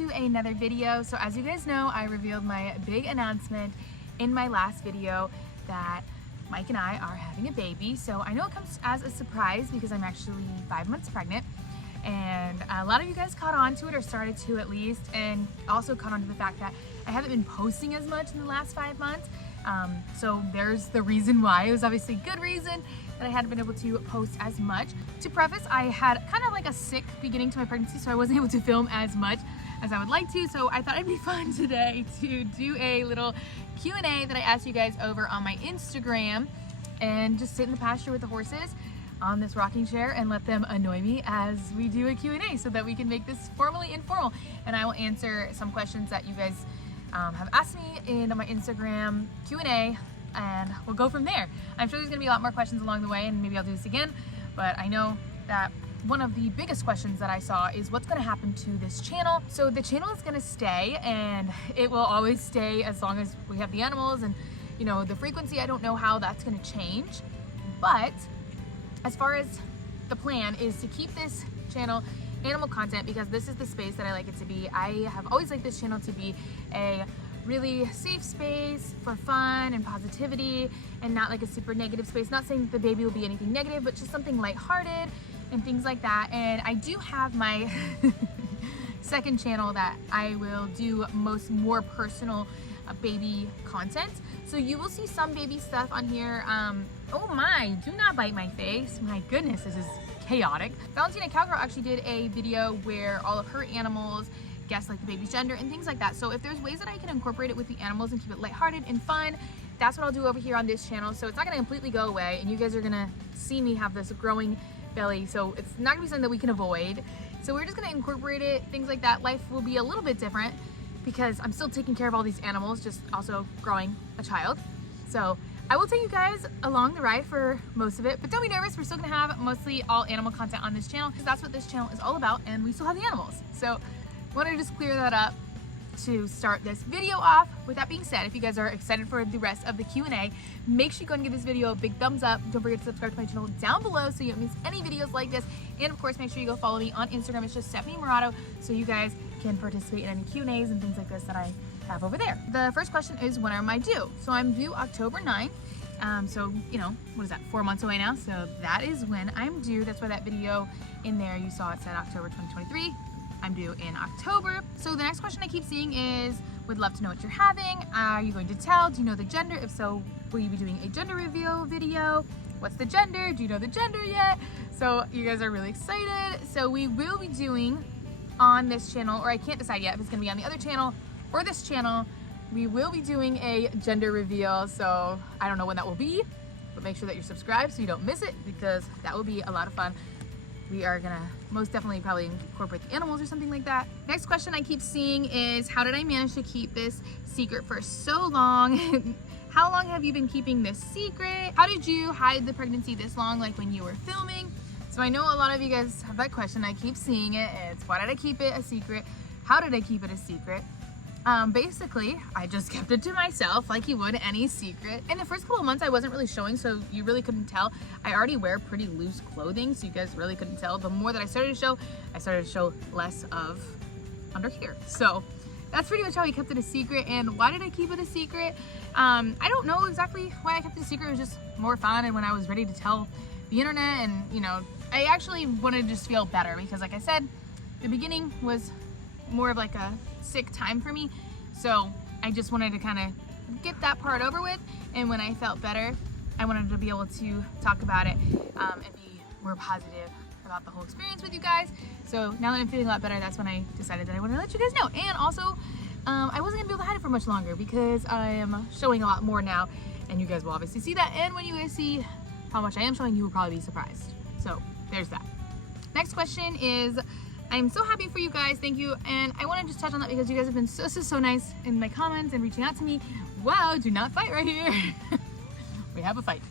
to another video. So as you guys know, I revealed my big announcement in my last video that Mike and I are having a baby. So I know it comes as a surprise because I'm actually 5 months pregnant, and a lot of you guys caught on to it, or started to at least, and also caught on to the fact that I haven't been posting as much in the last 5 months. So there's the reason why. It was obviously a good reason that I hadn't been able to post as much. To preface, I had kind of like a sick beginning to my pregnancy, so I wasn't able to film as much as I would like to. So I thought it'd be fun today to do a little Q&A that I asked you guys over on my Instagram, and just sit in the pasture with the horses on this rocking chair and let them annoy me as we do a Q&A, so that we can make this formally informal. And I will answer some questions that you guys have asked me in my Instagram Q&A, and we'll go from there. I'm sure there's gonna be a lot more questions along the way, and maybe I'll do this again, but I know that one of the biggest questions that I saw is what's gonna happen to this channel. So the channel is gonna stay, and it will always stay as long as we have the animals, and you know, the frequency, I don't know how that's gonna change. But as far as the plan is to keep this channel animal content, because this is the space that I like it to be. I have always liked this channel to be a really safe space for fun and positivity, and not like a super negative space. Not saying that the baby will be anything negative, but just something lighthearted and things like that. And I do have my second channel that I will do more personal baby content. So you will see some baby stuff on here. Oh my, do not bite my face. My goodness, this is chaotic. Valentina Cowgirl actually did a video where all of her animals guessed like the baby's gender and things like that. So if there's ways that I can incorporate it with the animals and keep it lighthearted and fun, that's what I'll do over here on this channel. So it's not gonna completely go away, and you guys are gonna see me have this growing belly. So it's not gonna be something that we can avoid. So we're just gonna incorporate it, things like that. Life will be a little bit different because I'm still taking care of all these animals, just also growing a child. So I will take you guys along the ride for most of it, but don't be nervous. We're still gonna have mostly all animal content on this channel, because that's what this channel is all about, and we still have the animals. So I wanted to just clear that up to start this video off. With that being said, if you guys are excited for the rest of the Q&A, make sure you go and give this video a big thumbs up. Don't forget to subscribe to my channel down below so you don't miss any videos like this. And of course, make sure you go follow me on Instagram. It's just Stephanie Morato, so you guys can participate in any Q&As and things like this that I have over there. The first question is, when am I due? So I'm due October 9th. So, you know, what is that, 4 months away now? So that is when I'm due. That's why that video in there you saw it said October 2023. I'm due in October. So the next question I keep seeing is, would love to know what you're having. Are you going to tell? Do you know the gender? If so, will you be doing a gender reveal video? What's the gender? Do you know the gender yet? So you guys are really excited. So we will be doing on this channel, or I can't decide yet if it's gonna be on the other channel or this channel, we will be doing a gender reveal. So I don't know when that will be, but make sure that you're subscribed so you don't miss it, because that will be a lot of fun. We are gonna most definitely probably incorporate the animals or something like that. Next question I keep seeing is, how did I manage to keep this secret for so long? How long have you been keeping this secret? How did you hide the pregnancy this long, like when you were filming? So I know a lot of you guys have that question. I keep seeing it. It's, why did I keep it a secret? How did I keep it a secret? Basically, I just kept it to myself like you would any secret. In the first couple of months, I wasn't really showing, so you really couldn't tell. I already wear pretty loose clothing, so you guys really couldn't tell. The more that I started to show less of under here. So that's pretty much how I kept it a secret. And why did I keep it a secret? I don't know exactly why I kept it a secret. It was just more fun, and when I was ready to tell the internet, and you know, I actually wanted to just feel better, because like I said, the beginning was more of like a sick time for me. So I just wanted to kind of get that part over with. And when I felt better, I wanted to be able to talk about it and be more positive about the whole experience with you guys. So now that I'm feeling a lot better, that's when I decided that I wanted to let you guys know. And also, I wasn't gonna be able to hide it for much longer, because I am showing a lot more now, and you guys will obviously see that. And when you guys see how much I am showing, you will probably be surprised. So there's that. Next question is, I'm so happy for you guys, thank you. And I want to just touch on that because you guys have been so nice in my comments and reaching out to me. Wow, do not fight right here. We have a fight.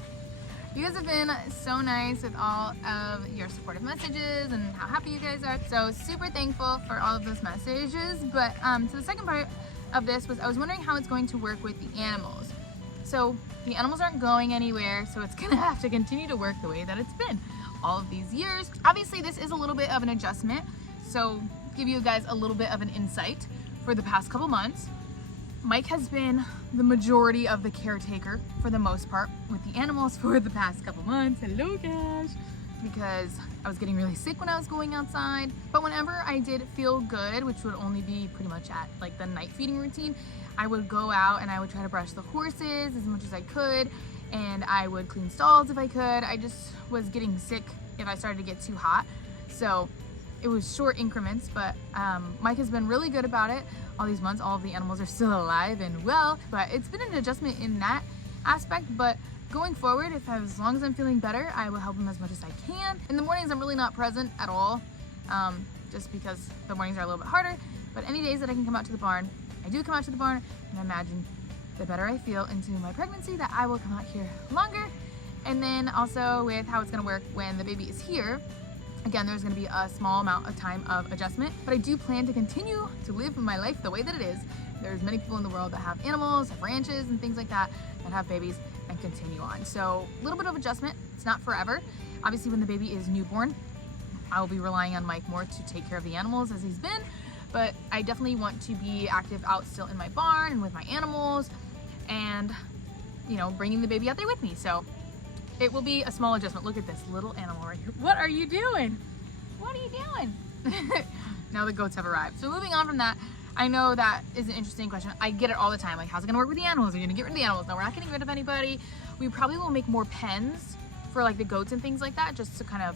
You guys have been so nice with all of your supportive messages and how happy you guys are. So super thankful for all of those messages. But so the second part of this was, I was wondering how it's going to work with the animals. So the animals aren't going anywhere, so it's gonna have to continue to work the way that it's been all of these years. Obviously this is a little bit of an adjustment. So give you guys a little bit of an insight. For the past couple months, Mike has been the majority of the caretaker for the most part with the animals for the past couple months. Hello, Cash. Because I was getting really sick when I was going outside. But whenever I did feel good, which would only be pretty much at like the night feeding routine, I would go out and I would try to brush the horses as much as I could, and I would clean stalls if I could. I just was getting sick if I started to get too hot. So it was short increments, but Mike has been really good about it. All these months, all of the animals are still alive and well, but it's been an adjustment in that aspect. But going forward, as long as I'm feeling better, I will help him as much as I can. In the mornings, I'm really not present at all, just because the mornings are a little bit harder. But any days that I can come out to the barn, I do come out to the barn, and I imagine the better I feel into my pregnancy that I will come out here longer. And then also with how it's gonna work when the baby is here, again, there's gonna be a small amount of time of adjustment, but I do plan to continue to live my life the way that it is. There's many people in the world that have animals, have ranches and things like that have babies and continue on. So a little bit of adjustment, it's not forever. Obviously when the baby is newborn, I will be relying on Mike more to take care of the animals as he's been, but I definitely want to be active out still in my barn and with my animals and, you know, bringing the baby out there with me. So it will be a small adjustment. Look at this little animal right here. What are you doing? What are you doing? Now the goats have arrived. So moving on from that, I know that is an interesting question. I get it all the time. Like, how's it gonna work with the animals? Are you gonna get rid of the animals? No, we're not getting rid of anybody. We probably will make more pens for like the goats and things like that, just to kind of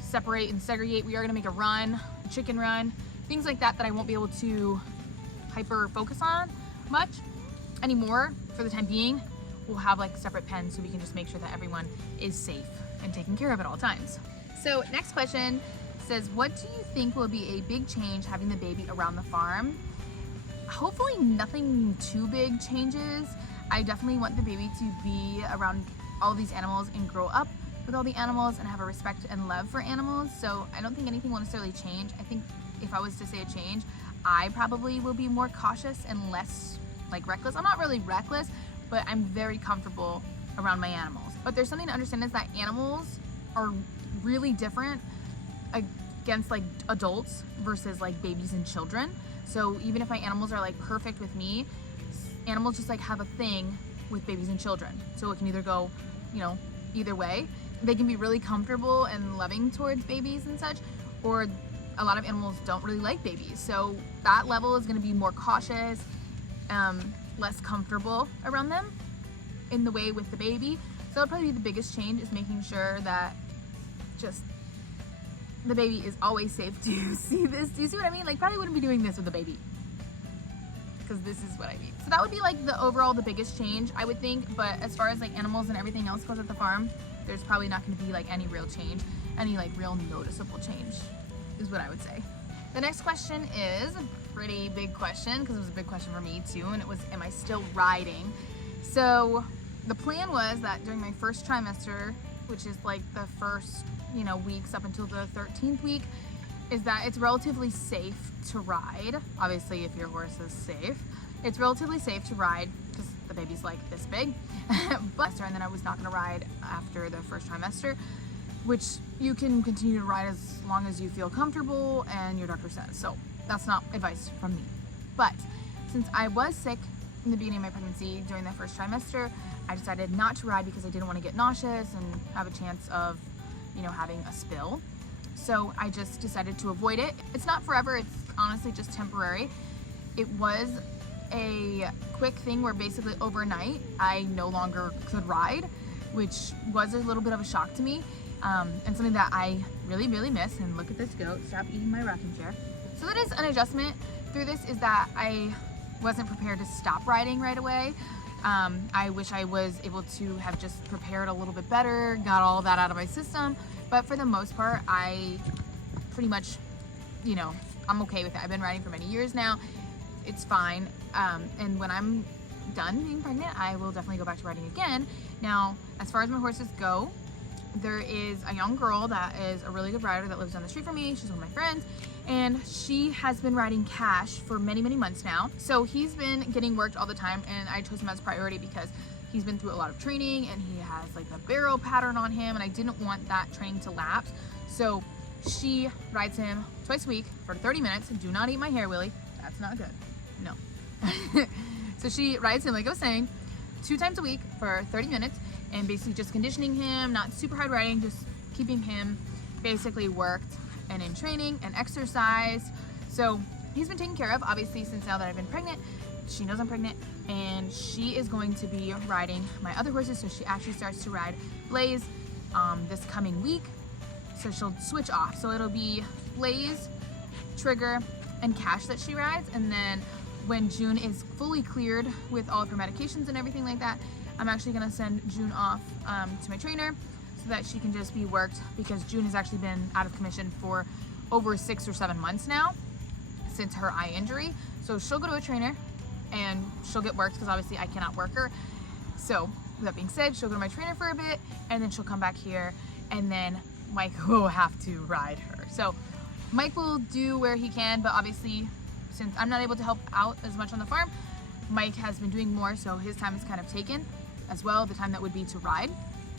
separate and segregate. We are gonna make a run, a chicken run, things like that I won't be able to hyper focus on much anymore for the time being. We'll have like separate pens so we can just make sure that everyone is safe and taken care of at all times. So next question says, what do you think will be a big change having the baby around the farm? Hopefully nothing too big changes. I definitely want the baby to be around all these animals and grow up with all the animals and have a respect and love for animals. So I don't think anything will necessarily change. I think if I was to say a change, I probably will be more cautious and less like reckless. I'm not really reckless, but I'm very comfortable around my animals. But there's something to understand is that animals are really different against like adults versus like babies and children. So even if my animals are like perfect with me, animals just like have a thing with babies and children. So it can either go, you know, either way. They can be really comfortable and loving towards babies and such, or a lot of animals don't really like babies. So that level is gonna be more cautious, less comfortable around them in the way with the baby. So that'll probably be the biggest change, is making sure that just the baby is always safe. Do you see this? Do you see what I mean? Like, probably wouldn't be doing this with the baby, because this is what I mean. So that would be like the overall, the biggest change, I would think. But as far as like animals and everything else goes at the farm, there's probably not going to be like any real change, any like real noticeable change, is what I would say. The next question is a pretty big question, because it was a big question for me too, and it was, am I still riding? So the plan was that during my first trimester, which is like the first, you know, weeks up until the 13th week, is that it's relatively safe to ride. Obviously, if your horse is safe, it's relatively safe to ride because the baby's like this big. But and then I was not going to ride after the first trimester, which you can continue to ride as long as you feel comfortable and your doctor says. So that's not advice from me. But since I was sick in the beginning of my pregnancy during that first trimester, I decided not to ride because I didn't want to get nauseous and have a chance of, you know, having a spill. So I just decided to avoid it. It's not forever, it's honestly just temporary. It was a quick thing where basically overnight I no longer could ride, which was a little bit of a shock to me, and something that I really, really miss. And look at this goat, stop eating my rocking chair. So that is an adjustment through this, is that I wasn't prepared to stop riding right away. I wish I was able to have just prepared a little bit better, got all of that out of my system. But for the most part, I pretty much, you know, I'm okay with it. I've been riding for many years now. It's fine. And when I'm done being pregnant, I will definitely go back to riding again. Now, as far as my horses go, there is a young girl that is a really good rider that lives down the street from me. She's one of my friends, and she has been riding Cash for many, many months now. So he's been getting worked all the time, and I chose him as priority because he's been through a lot of training and he has like a barrel pattern on him, and I didn't want that training to lapse. So she rides him twice a week for 30 minutes. Do not eat my hair, Willie. That's not good. No. So she rides him, like I was saying, 2 times a week for 30 minutes and basically just conditioning him, not super hard riding, just keeping him basically worked and in training and exercise. So he's been taken care of, obviously, since now that I've been pregnant. She knows I'm pregnant, and she is going to be riding my other horses. So she actually starts to ride Blaze this coming week. So she'll switch off. So it'll be Blaze, Trigger, and Cash that she rides. And then when June is fully cleared with all of her medications and everything like that, I'm actually gonna send June off to my trainer so that she can just be worked, because June has actually been out of commission for over 6 or 7 months now since her eye injury. So she'll go to a trainer and she'll get worked, because obviously I cannot work her. So with that being said, she'll go to my trainer for a bit and then she'll come back here, and then Mike will have to ride her. So Mike will do where he can, but obviously since I'm not able to help out as much on the farm, Mike has been doing more, so his time is kind of taken as well, the time that would be to ride.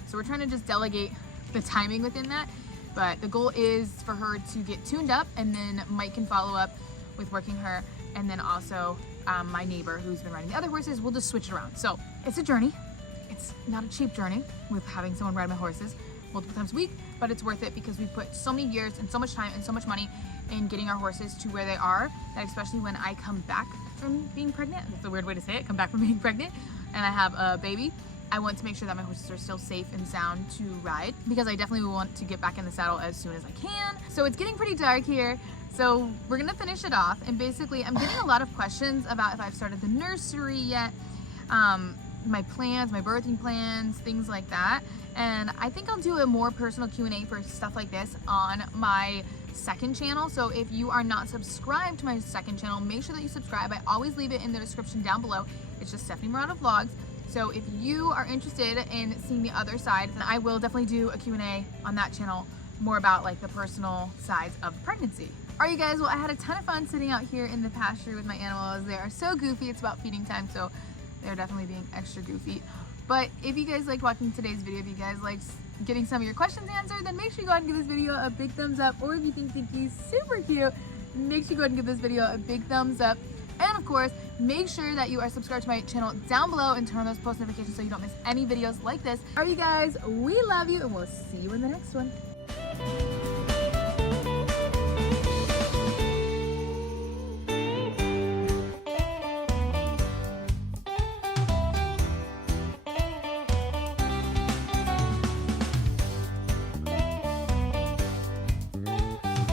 So we're trying to just delegate the timing within that, but the goal is for her to get tuned up, and then Mike can follow up with working her, and then also my neighbor who's been riding the other horses, we'll just switch it around. So it's a journey. It's not a cheap journey with having someone ride my horses multiple times a week, but it's worth it because we put so many years and so much time and so much money in getting our horses to where they are, that especially when I come back from being pregnant, that's a weird way to say it, come back from being pregnant, and I have a baby, I want to make sure that my horses are still safe and sound to ride, because I definitely want to get back in the saddle as soon as I can. So it's getting pretty dark here, so we're gonna finish it off. And basically I'm getting a lot of questions about if I've started the nursery yet, my plans, my birthing plans, things like that. And I think I'll do a more personal Q&A for stuff like this on my second channel. So if you are not subscribed to my second channel, make sure that you subscribe. I always leave it in the description down below. It's just Stephanie Murata Vlogs. So if you are interested in seeing the other side, then I will definitely do a Q&A on that channel, more about like the personal sides of pregnancy. All right, you guys, well, I had a ton of fun sitting out here in the pasture with my animals. They are so goofy. It's about feeding time, so they're definitely being extra goofy. But if you guys liked watching today's video, if you guys liked getting some of your questions answered, then make sure you go ahead and give this video a big thumbs up. Or if you think Pinky's super cute, make sure you go ahead and give this video a big thumbs up. And of course, make sure that you are subscribed to my channel down below and turn on those post notifications so you don't miss any videos like this. All right, you guys, we love you, and we'll see you in the next one.